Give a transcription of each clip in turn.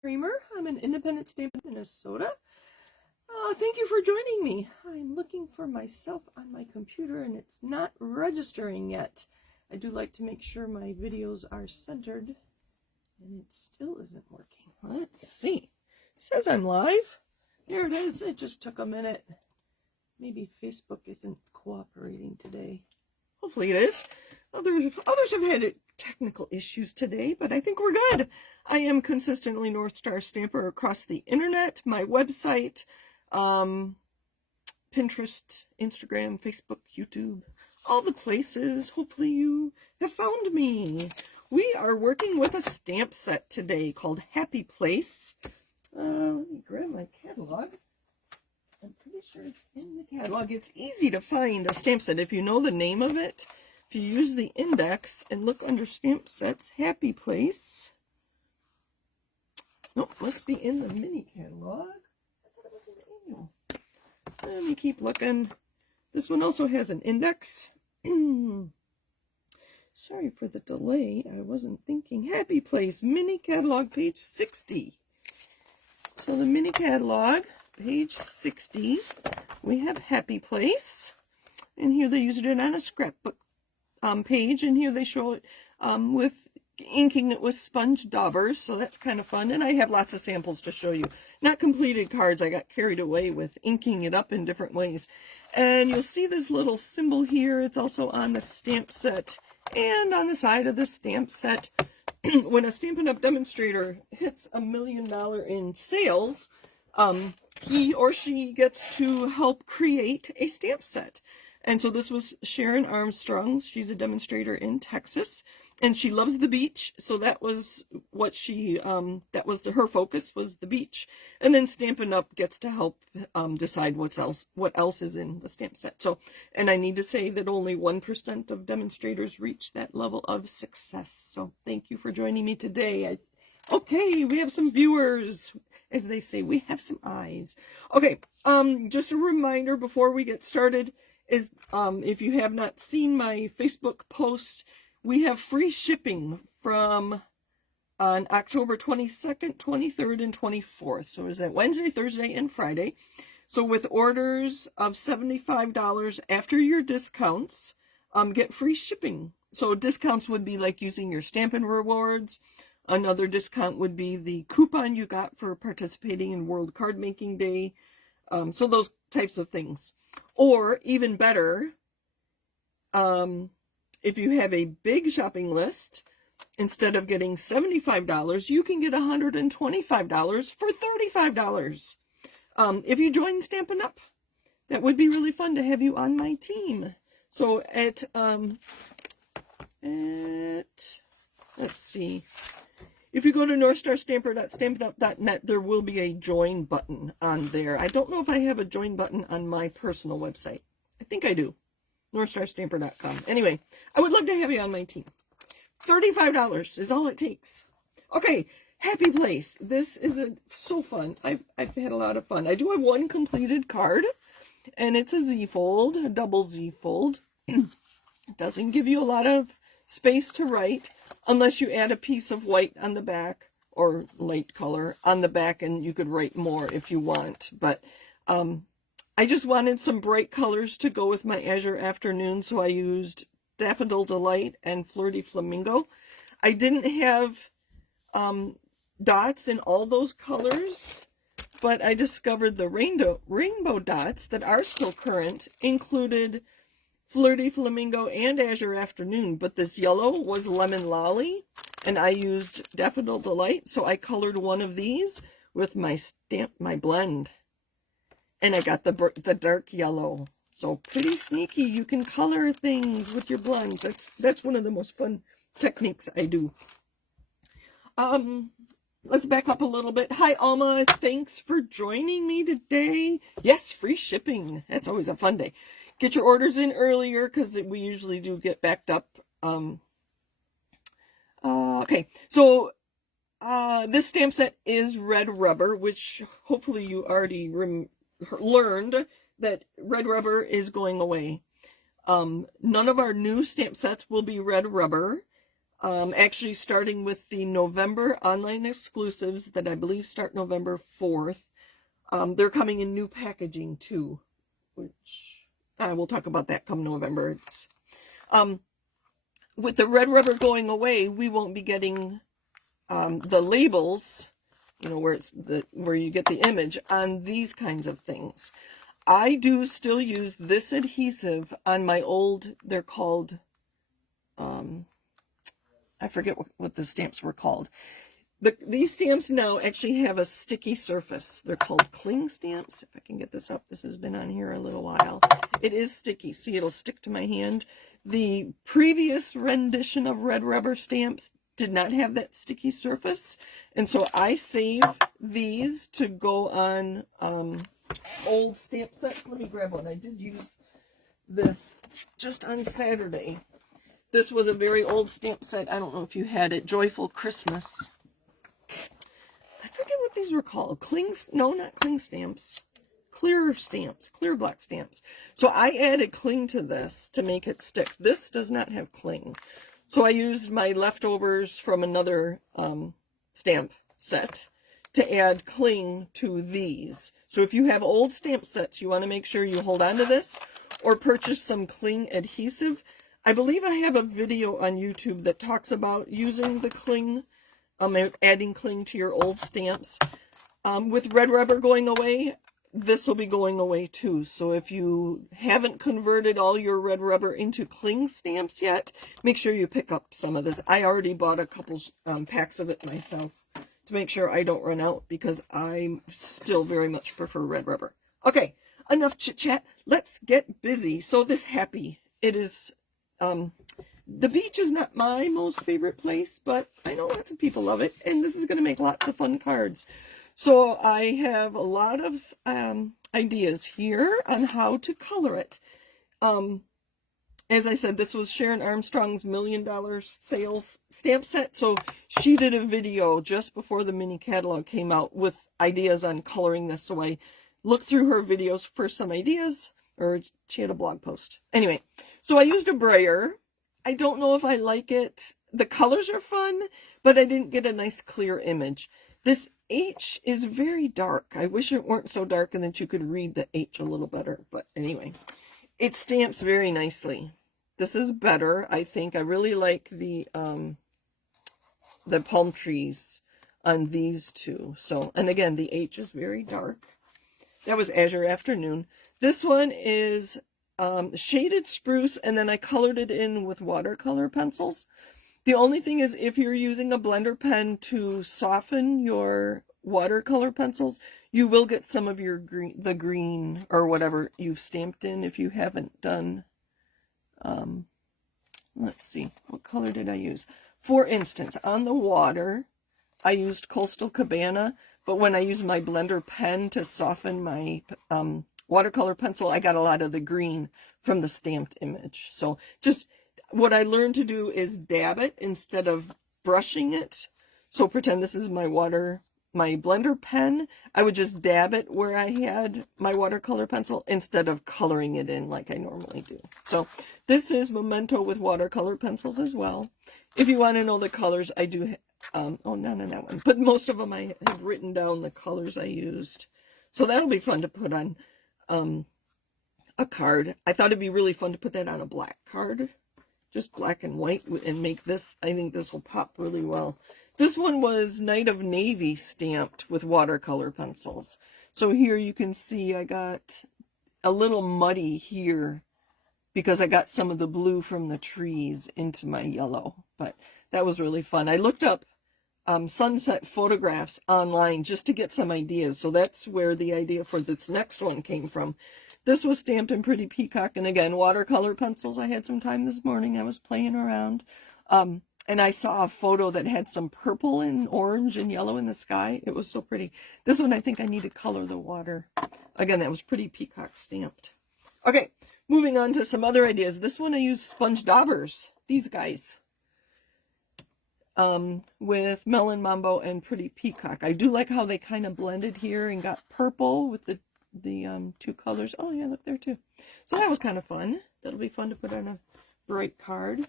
Kramer. I'm an independent stamp in Minnesota. Thank you for joining me. I'm looking for myself on my computer and it's not registering yet. I do like to make sure my videos are centered and it still isn't working. Let's see. It says I'm live. There it is. It just took a minute. Maybe Facebook isn't cooperating today. Hopefully it is. Others have had technical issues today, but I think we're good. I am consistently North Star Stamper across the internet, my website, Pinterest, Instagram, Facebook, YouTube, all the places. Hopefully you have found me. We are working with a stamp set today called Happy Place. Let me grab my catalog. I'm pretty sure it's in the catalog. It's easy to find a stamp set if you know the name of it. If you use the index and look under stamp sets, Happy Place. Nope, must be in the mini catalog. I thought it was in the annual. Let me keep looking. This one also has an index. Sorry for the delay. I wasn't thinking. Happy Place, mini catalog, page 60. So the mini catalog, page 60, we have Happy Place. And here they used it on a scrapbook page, and here they show it with inking it with sponge daubers, so that's kind of fun. And I have lots of samples to show you. Not completed cards. I got carried away with inking it up in different ways. And you'll see this little symbol here. It's also on the stamp set and on the side of the stamp set. When a Stampin' Up! Demonstrator hits $1 million in sales, he or she gets to help create a stamp set. And so this was Sharon Armstrong's. She's a demonstrator in Texas, and she loves the beach. So that was what she, her focus was the beach. And then Stampin' Up! Gets to help decide what else is in the stamp set. So, and I need to say that only 1% of demonstrators reach that level of success. So thank you for joining me today. Okay, we have some viewers. As they say, we have some eyes. Okay, just a reminder before we get started is if you have not seen my Facebook post, we have free shipping from on October 22nd, 23rd, and 24th. So is that Wednesday, Thursday, and Friday. So with orders of $75 after your discounts, get free shipping. So discounts would be like using your Stampin' Rewards. Another discount would be the coupon you got for participating in World Card Making Day. So those types of things. Or even better, if you have a big shopping list, instead of getting $75, you can get $125 for $35. If you join Stampin' Up, that would be really fun to have you on my team. So let's see. If you go to northstarstamper.stampinup.net, there will be a join button on there. I don't know if I have a join button on my personal website. I think I do. northstarstamper.com. Anyway, I would love to have you on my team. $35 is all it takes. Okay, Happy Place. This is so fun. I've had a lot of fun. I do have one completed card, and it's a Z-fold, a double Z-fold. It doesn't give you a lot of space to write unless you add a piece of white on the back or light color on the back, and you could write more if you want. But I just wanted some bright colors to go with my Azure Afternoon, so I used Daffodil Delight and Fleur de Flamingo. I didn't have dots in all those colors, but I discovered the rainbow dots that are still current included Fleur de Flamingo and Azure Afternoon, but this yellow was Lemon Lolly, and I used Daffodil Delight, so I colored one of these with my blend, and I got the dark yellow. So pretty sneaky. You can color things with your blends. That's one of the most fun techniques I do. Let's back up a little bit. Hi, Alma. Thanks for joining me today. Yes, free shipping. That's always a fun day. Get your orders in earlier because we usually do get backed up. Okay, so this stamp set is red rubber, which hopefully you already learned that red rubber is going away. None of our new stamp sets will be red rubber. Actually starting with the November online exclusives that I believe start November 4th. They're coming in new packaging too, which we'll talk about that come November. It's with the red rubber going away, we won't be getting the labels, you know, where you get the image on these kinds of things. I do still use this adhesive on my old, they're called, I forget what the stamps were called. These stamps now actually have a sticky surface. They're called cling stamps. If I can get this up, this has been on here a little while. It is sticky, see, it'll stick to my hand. The previous rendition of red rubber stamps did not have that sticky surface, and so I save these to go on old stamp sets. Let me grab one. I did use this just on Saturday. This was a very old stamp set. I don't know if you had it. Joyful Christmas. I forget what these were called. No, not cling stamps. Clear stamps. Clear black stamps. So I added cling to this to make it stick. This does not have cling. So I used my leftovers from another stamp set to add cling to these. So if you have old stamp sets, you want to make sure you hold on to this or purchase some cling adhesive. I believe I have a video on YouTube that talks about using the cling, adding cling to your old stamps. With red rubber going away, this will be going away too. So if you haven't converted all your red rubber into cling stamps yet, make sure you pick up some of this. I already bought a couple packs of it myself to make sure I don't run out, because I still very much prefer red rubber. Okay, enough chit chat. Let's get busy. So this happy, it is, the beach is not my most favorite place, but I know lots of people love it, and this is going to make lots of fun cards. So I have a lot of ideas here on how to color it. As I said, this was Sharon Armstrong's $1 million sales stamp set. So she did a video just before the mini catalog came out with ideas on coloring this. So I looked through her videos for some ideas, or she had a blog post. Anyway, so I used a brayer. I don't know if I like it. The colors are fun, but I didn't get a nice clear image. This H is very dark. I wish it weren't so dark and that you could read the H a little better. But anyway, it stamps very nicely. This is better, I think. I really like the palm trees on these two. So, and again, the H is very dark. That was Azure Afternoon. This one is shaded spruce, and then I colored it in with watercolor pencils. The only thing is, if you're using a blender pen to soften your watercolor pencils, you will get some of your the green or whatever you've stamped in if you haven't done, let's see, what color did I use? For instance, on the water, I used Coastal Cabana, but when I used my blender pen to soften my watercolor pencil, I got a lot of the green from the stamped image. So just what I learned to do is dab it instead of brushing it. So pretend this is my blender pen. I would just dab it where I had my watercolor pencil instead of coloring it in like I normally do. So this is Memento with watercolor pencils as well. If you want to know the colors, I do, oh, none on that one, but most of them I have written down the colors I used. So that'll be fun to put on a card. I thought it'd be really fun to put that on a black card. Just black and white, and make this, I think this will pop really well. This one was Night of Navy stamped with watercolor pencils. So here you can see I got a little muddy here because I got some of the blue from the trees into my yellow. But that was really fun. I looked up sunset photographs online just to get some ideas. So that's where the idea for this next one came from. This was stamped in Pretty Peacock, and again, watercolor pencils. I had some time this morning. I was playing around, and I saw a photo that had some purple and orange and yellow in the sky. It was so pretty. This one, I think I need to color the water. Again, that was Pretty Peacock stamped. Okay, moving on to some other ideas. This one I used sponge daubers, these guys, with Melon Mambo and Pretty Peacock. I do like how they kind of blended here and got purple with the two colors. Oh yeah, look there too. So that was kind of fun. That'll be fun to put on a bright card.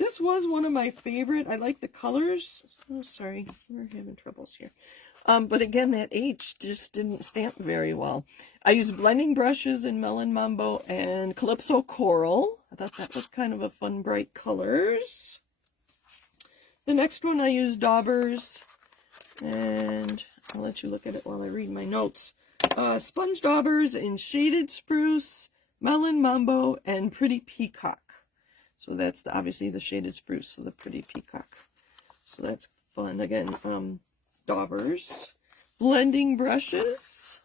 This was one of my favorite. I like the colors. Oh, sorry, we're having troubles here. But again, that H just didn't stamp very well. I used blending brushes in Melon Mambo and Calypso Coral. I thought that was kind of a fun, bright colors. The next one I used daubers, and I'll let you look at it while I read my notes. Sponge daubers in Shaded Spruce, Melon Mambo, and Pretty Peacock. So that's obviously the Shaded Spruce, so the Pretty Peacock. So that's fun. Again, daubers. Blending brushes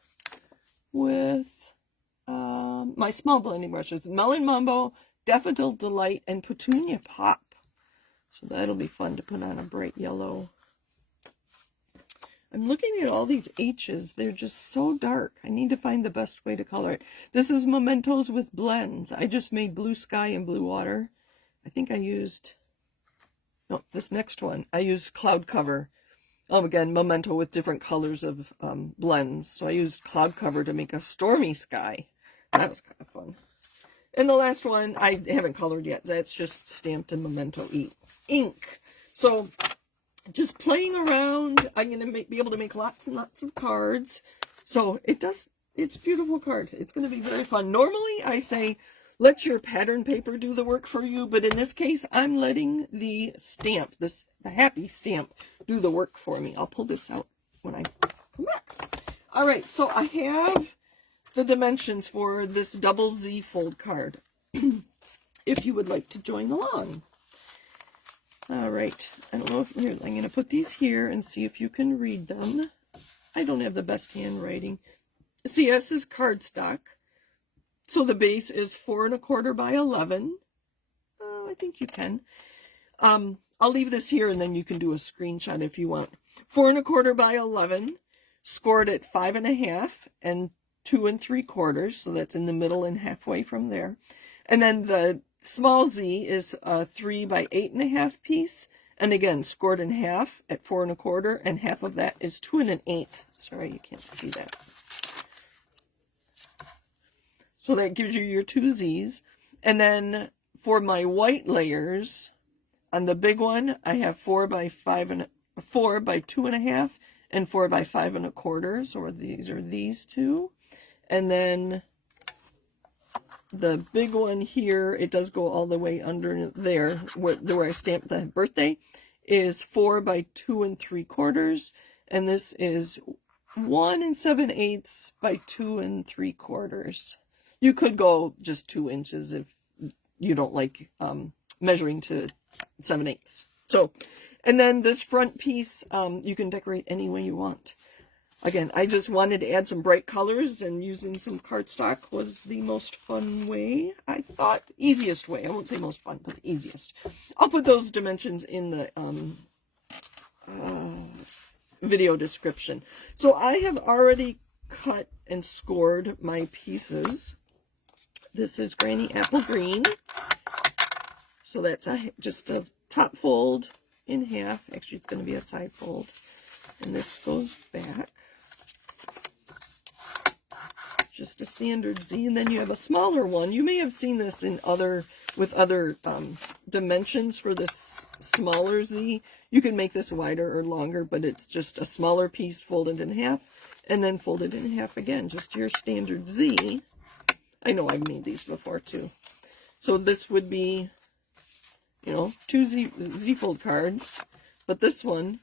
with my small blending brushes. Melon Mambo, Daffodil Delight, and Petunia Pop. So that'll be fun to put on a bright yellow. I'm looking at all these H's. They're just so dark. I need to find the best way to color it. This is Mementos with Blends. I just made blue sky and blue water. I think I used, no, this next one, I used Cloud Cover. Again, Memento with different colors of blends. So I used Cloud Cover to make a stormy sky. That was kind of fun. And the last one, I haven't colored yet. That's just stamped in Memento ink. So just playing around. I'm going to be able to make lots and lots of cards. So it's a beautiful card. It's going to be very fun. Normally I say, let your pattern paper do the work for you. But in this case, I'm letting the stamp, the happy stamp, do the work for me. I'll pull this out when I come back. All right, so I have the dimensions for this double Z fold card. If you would like to join along. All right, I don't know if, here, I'm going to put these here and see if you can read them. I don't have the best handwriting. CS is cardstock. So the base is 4 1/4 by 11. Oh, I think you can. I'll leave this here and then you can do a screenshot if you want. 4 1/4 by 11, scored at 5 1/2 and 2 3/4. So that's in the middle and halfway from there. And then the small Z is a 3 by 8 1/2 piece. And again, scored in half at 4 1/4, and half of that is 2 1/8. Sorry, you can't see that. So that gives you your 2 Z's. And then for my white layers, on the big one, I have 4 by 2 1/2 and 4 by 5 1/4. So these are these two. And then the big one here, it does go all the way under there, where I stamped the birthday, is 4 by 2 3/4. And this is 1 7/8 by 2 3/4. You could go just 2 inches if you don't like measuring to 7/8. So, and then this front piece, you can decorate any way you want. Again, I just wanted to add some bright colors, and using some cardstock was the most fun way. I thought easiest way. I won't say most fun, but the easiest. I'll put those dimensions in the video description. So I have already cut and scored my pieces. This is Granny Apple Green. So that's just a top fold in half. Actually, it's going to be a side fold. And this goes back. Just a standard Z. And then you have a smaller one. You may have seen this in with other dimensions for this smaller Z. You can make this wider or longer, but it's just a smaller piece folded in half and then folded in half again. Just your standard Z. I know I've made these before too. So this would be, 2 Z fold cards, but this one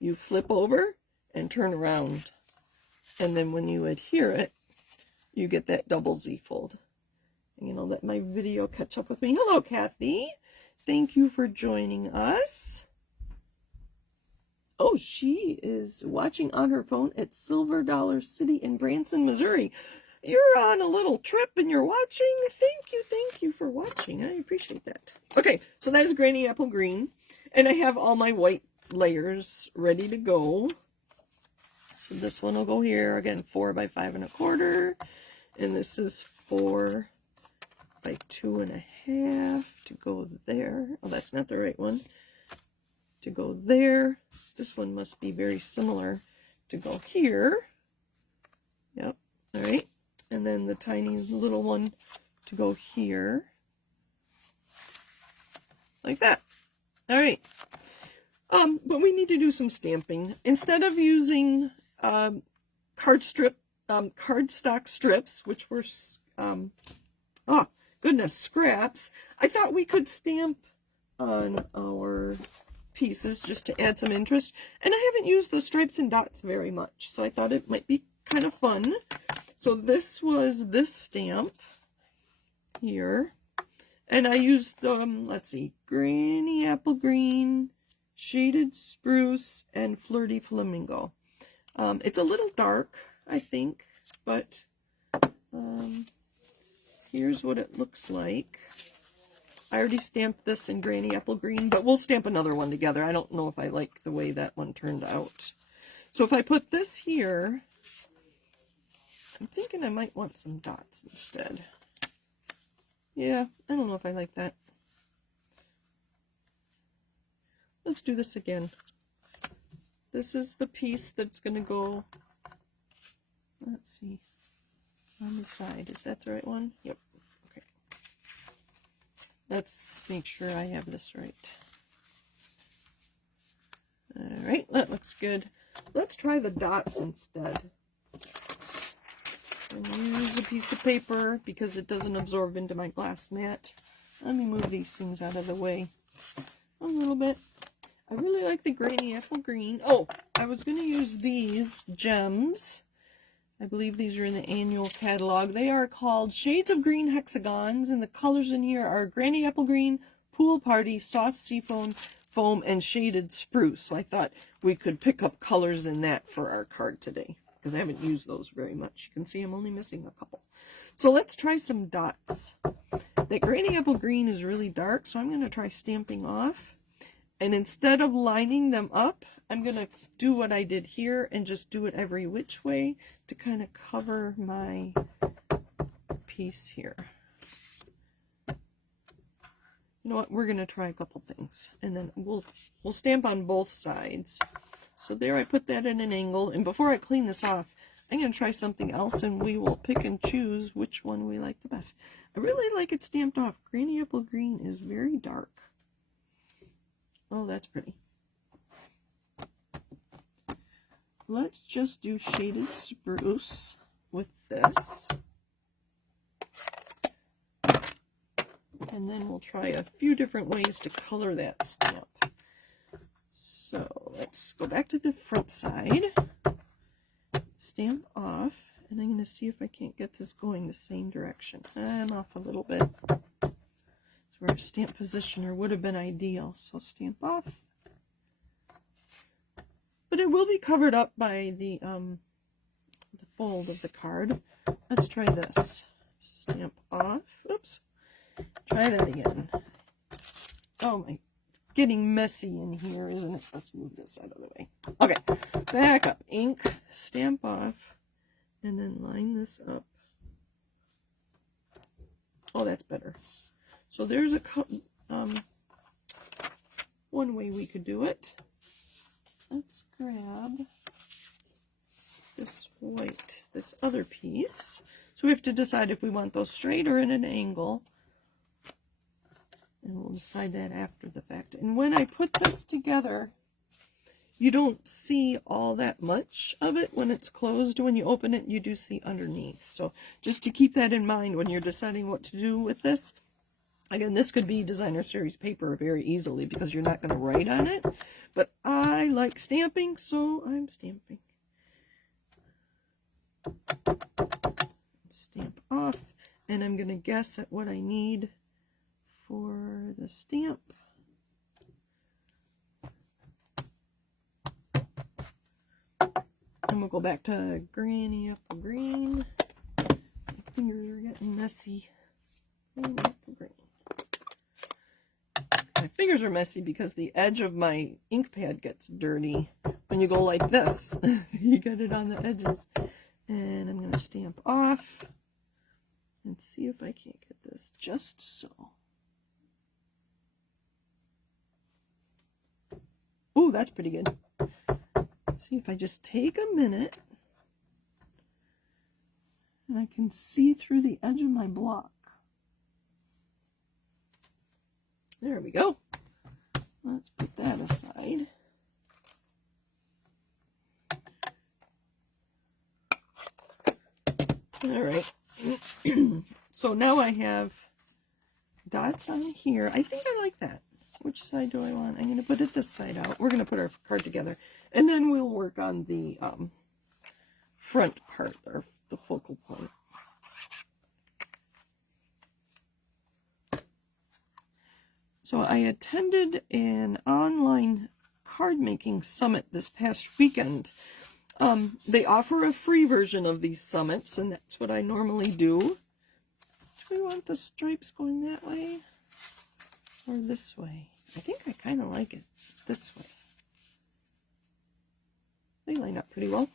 you flip over and turn around. And then when you adhere it, you get that double Z fold. And let my video catch up with me. Hello, Kathy. Thank you for joining us. Oh, she is watching on her phone at Silver Dollar City in Branson, Missouri. You're on a little trip and you're watching. Thank you for watching. I appreciate that. Okay, so that is Granny Apple Green. And I have all my white layers ready to go. So this one will go here. Again, 4 by 5 1/4. And this is 4 by 2 1/2 to go there. Oh, that's not the right one. To go there. This one must be very similar to go here. Yep, all right. And then the tiny little one to go here. Like that. All right. But we need to do some stamping. Instead of using cardstock strips, which were oh goodness, scraps, I thought we could stamp on our pieces just to add some interest. And I haven't used the stripes and dots very much, so I thought it might be kind of fun. So this was this stamp here, and I used let's see, Granny Apple Green, Shaded Spruce, and Flirty Flamingo. It's a little dark, I think, but here's what it looks like. I already stamped this in Granny Apple Green, but we'll stamp another one together. I don't know if I like the way that one turned out. So if I put this here, I'm thinking I might want some dots instead. Yeah, I don't know if I like that. Let's do this again. This is the piece that's going to go, let's see, on the side. Is that the right one? Yep. Okay. Let's make sure I have this right. All right, that looks good. Let's try the dots instead. And use a piece of paper because it doesn't absorb into my glass mat. Let me move these things out of the way a little bit. I really like the Granny Apple Green. Oh, I was going to use these gems. I believe these are in the annual catalog. They are called Shades of Green Hexagons, and the colors in here are Granny Apple Green, Pool Party, Soft Seafoam, Foam, and Shaded Spruce. So I thought we could pick up colors in that for our card today, because I haven't used those very much. You can see I'm only missing a couple. So let's try some dots. That Granny Apple Green is really dark, so I'm going to try stamping off. And instead of lining them up, I'm going to do what I did here and just do it every which way to kind of cover my piece here. You know what? We're going to try a couple things, and then we'll stamp on both sides. So there, I put that in an angle, and before I clean this off, I'm going to try something else, and we will pick and choose which one we like the best. I really like it stamped off. Granny Apple Green is very dark. Oh, that's pretty. Let's just do Shaded Spruce with this. And then we'll try a few different ways to color that stamp. So let's go back to the front side. Stamp off. And I'm going to see if I can't get this going the same direction. I'm off a little bit. Where a stamp positioner would have been ideal. So stamp off. But it will be covered up by the fold of the card. Let's try this. Stamp off. Oops. Try that again. Oh my, getting messy in here, isn't it? Let's move this out of the way. Okay, back up. Ink, stamp off, and then line this up. Oh, that's better. So there's a one way we could do it. Let's grab this white, this other piece. So we have to decide if we want those straight or in an angle. And we'll decide that after the fact. And when I put this together, you don't see all that much of it when it's closed. When you open it, you do see underneath. So just to keep that in mind when you're deciding what to do with this. Again, this could be designer series paper very easily because you're not going to write on it. But I like stamping, so I'm stamping. Stamp off. And I'm going to guess at what I need for the stamp. And we'll go back to Granny Apple Green. My fingers are getting messy. Granny Apple Green. My fingers are messy because the edge of my ink pad gets dirty. When you go like this, you get it on the edges. And I'm going to stamp off and see if I can't get this just so. Ooh, that's pretty good. See if I just take a minute and I can see through the edge of my block. There we go. Let's put that aside. All right. So now I have dots on here. I think I like that. Which side do I want? I'm going to put it this side out. We're going to put our card together. And then we'll work on the front part, or the focal point. So I attended an online card making summit this past weekend. They offer a free version of these summits, and that's what I normally do. Do we want the stripes going that way or this way? I think I kind of like it this way. They line up pretty well.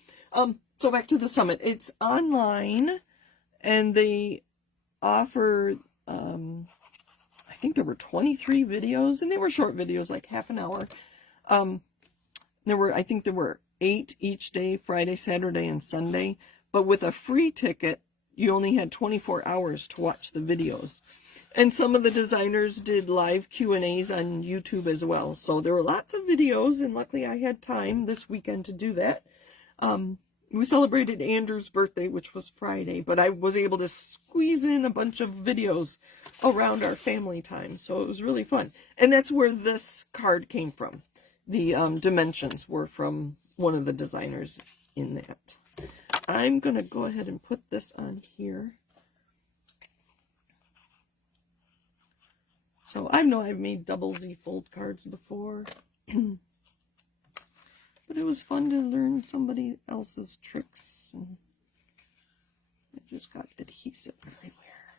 So back to the summit. It's online, and they offer, I think there were 23 videos, and they were short videos, like half an hour. I think there were 8 each day, Friday, Saturday, and Sunday. But with a free ticket, you only had 24 hours to watch the videos. And some of the designers did live Q&As on YouTube as well. So there were lots of videos, and luckily I had time this weekend to do that. We celebrated Andrew's birthday, which was Friday, but I was able to squeeze in a bunch of videos around our family time. So it was really fun. And that's where this card came from. The dimensions were from one of the designers in that. I'm going to go ahead and put this on here. So I know I've made double Z fold cards before. But it was fun to learn somebody else's tricks. And I just got adhesive everywhere.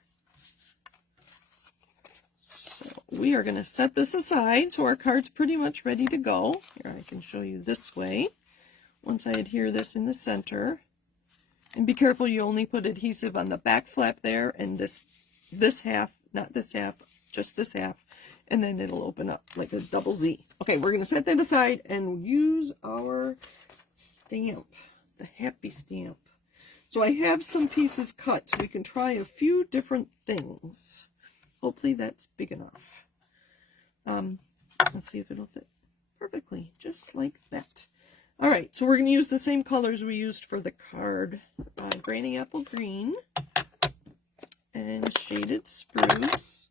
So we are going to set this aside. So our card's pretty much ready to go. Here, I can show you this way. Once I adhere this in the center. And be careful, you only put adhesive on the back flap there, and this half, not this half, just this half, and then it'll open up like a double Z. Okay, we're going to set that aside and use our stamp, the happy stamp. So I have some pieces cut, so we can try a few different things. Hopefully that's big enough. Let's see if it'll fit perfectly, just like that. All right, so we're going to use the same colors we used for the card. Granny Apple Green and Shaded Spruce.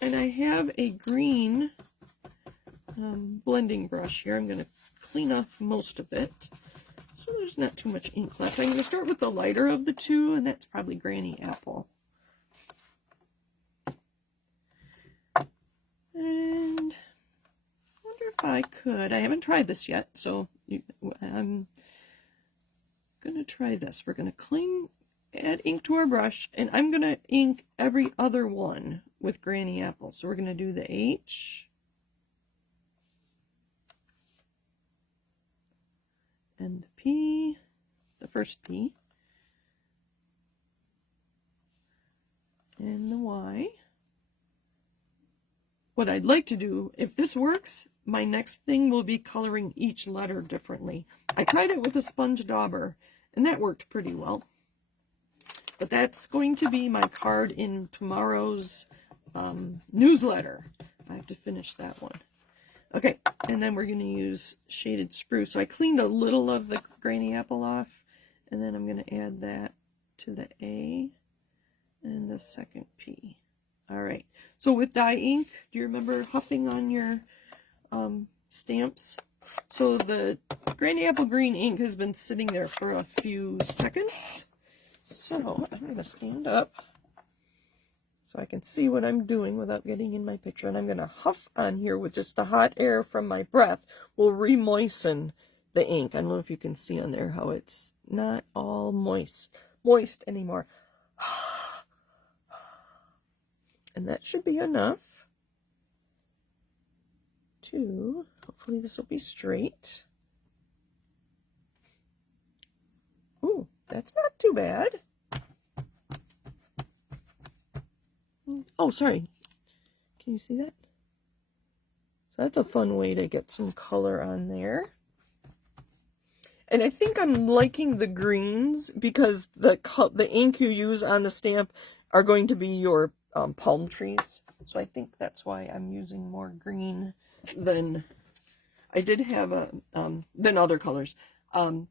And I have a green blending brush here. I'm going to clean off most of it, so there's not too much ink left. I'm going to start with the lighter of the two, and that's probably Granny Apple. And if I could, I haven't tried this yet, so I'm going to try this. We're going to add ink to our brush, and I'm going to ink every other one with Granny Apple. So we're going to do the H, and the P, the first P, and the Y. What I'd like to do, if this works, my next thing will be coloring each letter differently. I tried it with a sponge dauber, and that worked pretty well. But that's going to be my card in tomorrow's newsletter. I have to finish that one. Okay, and then we're going to use Shaded Spruce. So I cleaned a little of the Granny Apple off, and then I'm going to add that to the A and the second P. All right, so with dye ink, do you remember huffing on your stamps? So the Granny Apple Green ink has been sitting there for a few seconds. So I'm going to stand up so I can see what I'm doing without getting in my picture. And I'm going to huff on here with just the hot air from my breath will re-moisten the ink. I don't know if you can see on there how it's not all moist anymore. And that should be enough to, hopefully this will be straight. Ooh, that's not too bad. Oh, sorry. Can you see that? So that's a fun way to get some color on there. And I think I'm liking the greens because the ink you use on the stamp are going to be your palm trees. So I think that's why I'm using more green than I did have than other colors.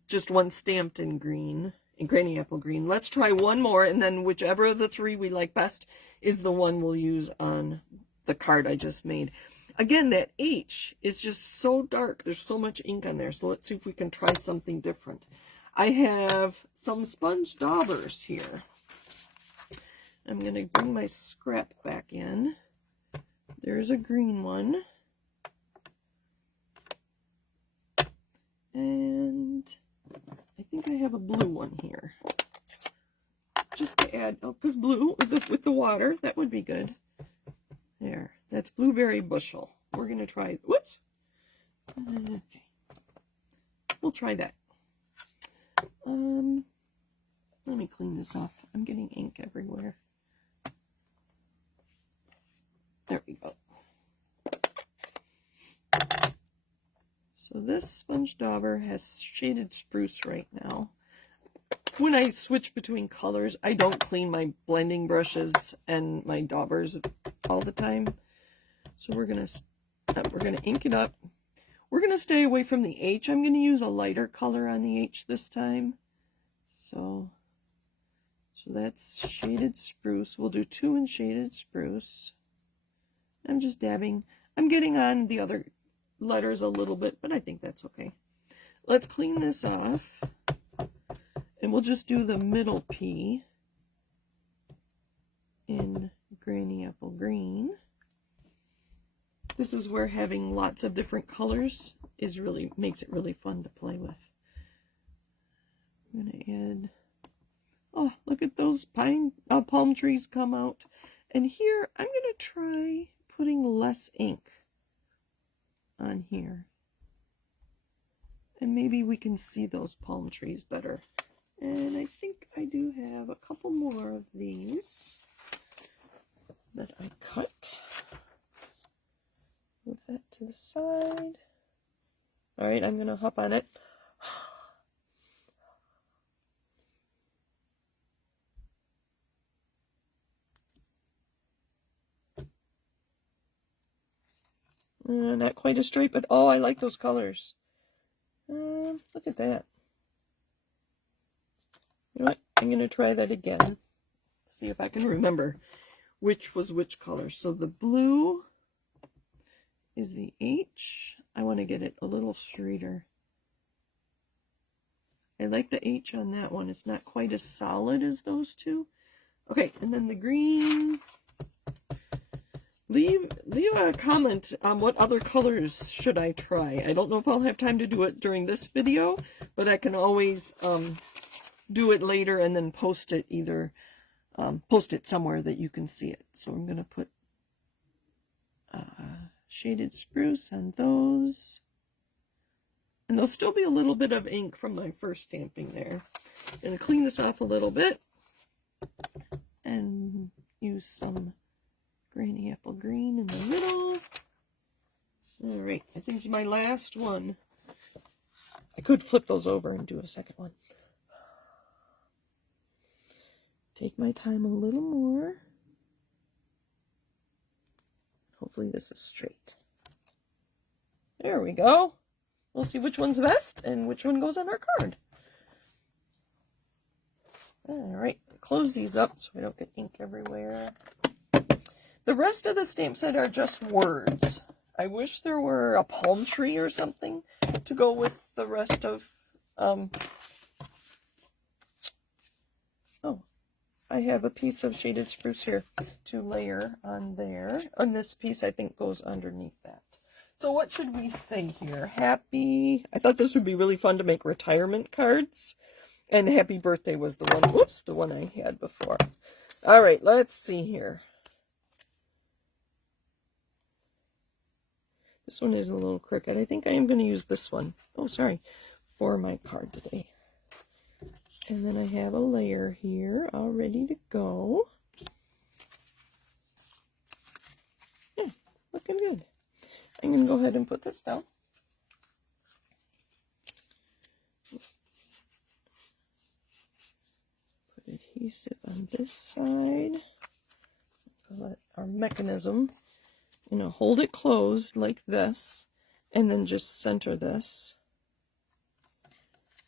Just one stamped in green, in granny apple green. Let's try one more, and then whichever of the three we like best is the one we'll use on the card I just made. Again, that H is just so dark. There's so much ink on there. So let's see if we can try something different. I have some sponge daubers here. I'm going to bring my scrap back in. There's a green one. And I think I have a blue one here. Just to add, oh, because blue with the water, that would be good. There, that's blueberry bushel. We're going to try, whoops. Okay. We'll try that. Let me clean this off. I'm getting ink everywhere. There we go. So this sponge dauber has shaded spruce right now. When I switch between colors, I don't clean my blending brushes and my daubers all the time. So we're gonna ink it up. We're gonna stay away from the H. I'm gonna use a lighter color on the H this time. So that's shaded spruce. We'll do 2 in shaded spruce. I'm just dabbing. I'm getting on the other letters a little bit, but I think that's okay. Let's clean this off. And we'll just do the middle P in granny apple green. This is where having lots of different colors makes it really fun to play with. I'm going to add, oh, look at those palm trees come out. And here, I'm going to try putting less ink on here. And maybe we can see those palm trees better. And I think I do have a couple more of these that I cut. Move that to the side. All right, I'm going to hop on it. Not quite a straight, but oh, I like those colors. Look at that. You know what? I'm going to try that again. See if I can remember which was which color. So the blue is the H. I want to get it a little straighter. I like the H on that one. It's not quite as solid as those two. Okay, and then the green. Leave a comment on what other colors should I try. I don't know if I'll have time to do it during this video, but I can always do it later and then post it post it somewhere that you can see it. So I'm going to put shaded spruce on those. And there'll still be a little bit of ink from my first stamping there. I'm going to clean this off a little bit and use some granny apple green in the middle. All right, I think it's my last one. I could flip those over and do a second one. Take my time a little more. Hopefully this is straight. There we go. We'll see which one's best and which one goes on our card. All right, close these up so we don't get ink everywhere. The rest of the stamp set are just words. I wish there were a palm tree or something to go with the rest of, oh, I have a piece of shaded spruce here to layer on there. And this piece, I think, goes underneath that. So what should we say here? Happy, I thought this would be really fun to make retirement cards. And happy birthday was the one, whoops, the one I had before. All right, let's see here. This one is a little crooked. I think I am going to use this one. Oh, sorry. For my card today. And then I have a layer here all ready to go. Yeah, looking good. I'm going to go ahead and put this down. Put adhesive on this side. Go that our mechanism, you know, hold it closed like this, and then just center this,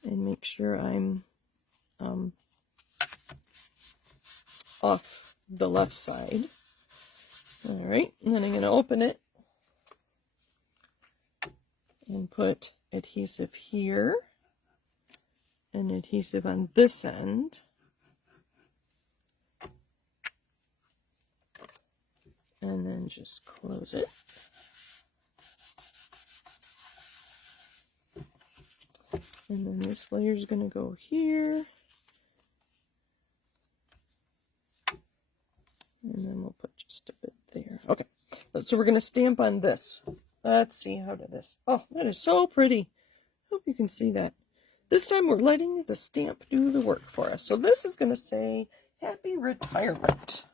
and make sure I'm off the left side. All right, and then I'm going to open it and put adhesive here and adhesive on this end. And then just close it. And then this layer is going to go here. And then we'll put just a bit there. Okay, so we're going to stamp on this. Let's see how to this. Oh, that is so pretty. Hope you can see that. This time we're letting the stamp do the work for us. So this is going to say, Happy Retirement.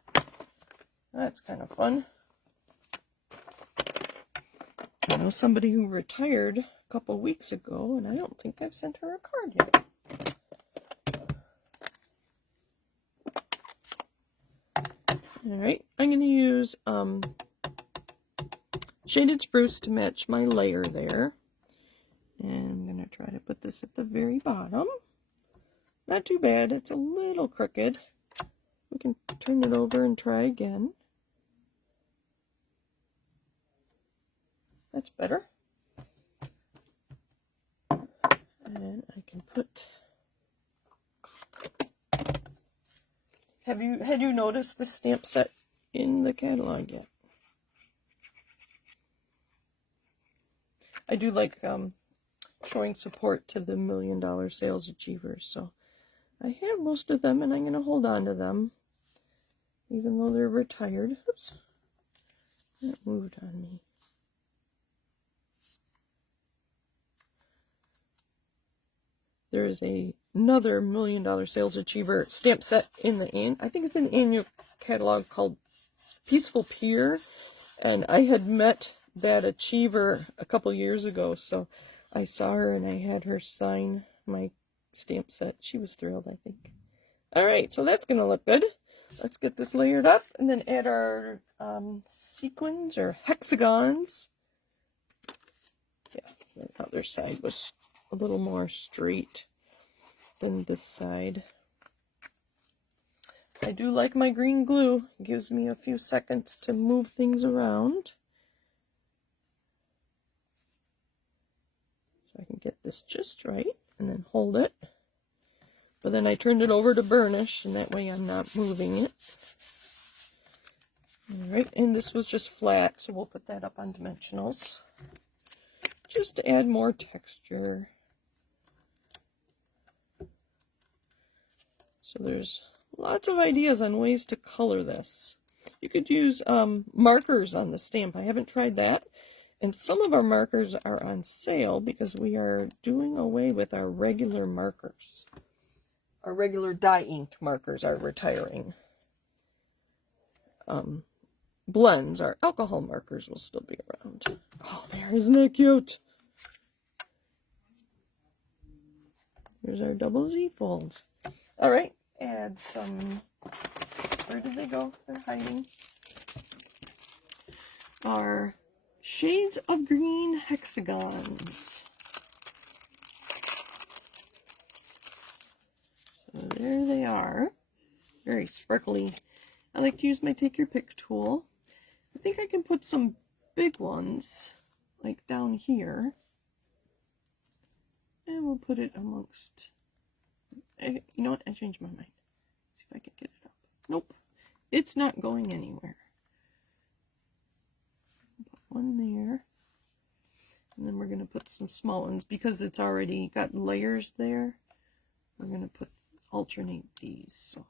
That's kind of fun. I know somebody who retired a couple weeks ago, and I don't think I've sent her a card yet. All right, I'm going to use shaded spruce to match my layer there. And I'm going to try to put this at the very bottom. Not too bad, it's a little crooked. We can turn it over and try again. That's better. And I can put... Had you noticed the stamp set in the catalog yet? I do like showing support to the $1 Million Sales Achievers, so I have most of them, and I'm going to hold on to them, even though they're retired. Oops, that moved on me. There is another $1 Million Sales Achiever stamp set in the I think it's an annual catalog called Peaceful Pier, and I had met that achiever a couple years ago, so I saw her and I had her sign my stamp set. She was thrilled, I think. All right, so that's going to look good. Let's get this layered up and then add our sequins or hexagons. Yeah, the other side was a little more straight than this side. I do like my green glue. It gives me a few seconds to move things around. So I can get this just right and then hold it. But then I turned it over to burnish, and that way I'm not moving it. Alright, and this was just flat, so we'll put that up on dimensionals, just to add more texture. So there's lots of ideas on ways to color this. You could use markers on the stamp. I haven't tried that. And some of our markers are on sale because we are doing away with our regular markers. Our regular dye ink markers are retiring. Blends, our alcohol markers, will still be around. Oh, there, isn't that cute? Here's our double Z folds. All right, add some, where did they go? They're hiding. Our shades of green hexagons. So there they are. Very sparkly. I like to use my Take Your Pick tool. I think I can put some big ones, like down here. And we'll put it amongst... You know what? I changed my mind. Let's see if I can get it up. Nope. It's not going anywhere. Put one there. And then we're going to put some small ones because it's already got layers there. We're going to alternate these. So,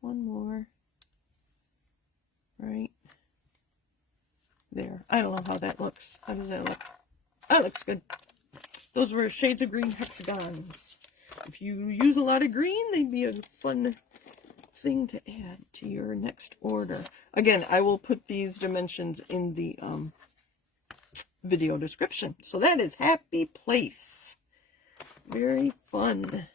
one more. Right there. I don't know how that looks. How does that look? That looks good. Those were shades of green hexagons. If you use a lot of green, they'd be a fun thing to add to your next order. Again, I will put these dimensions in the video description. So that is Happy Place. Very fun.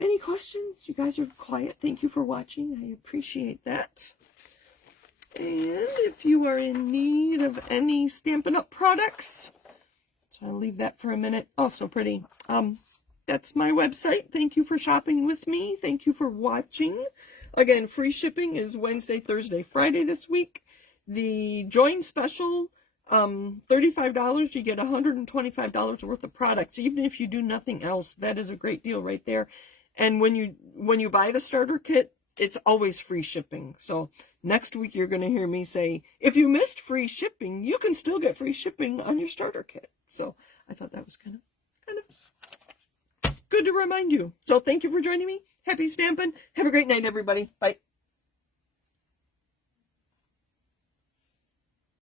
Any questions? You guys are quiet. Thank you for watching. I appreciate that. And if you are in need of any Stampin' Up! Products, so I'll leave that for a minute. Oh, so pretty. That's my website. Thank you for shopping with me. Thank you for watching. Again, free shipping is Wednesday, Thursday, Friday this week. The join special, $35, you get $125 worth of products. Even if you do nothing else, that is a great deal right there. And when you buy the starter kit, it's always free shipping. So next week you're going to hear me say, if you missed free shipping, you can still get free shipping on your starter kit. So I thought that was kind of good to remind you. So thank you for joining me. Happy stamping. Have a great night, everybody. Bye.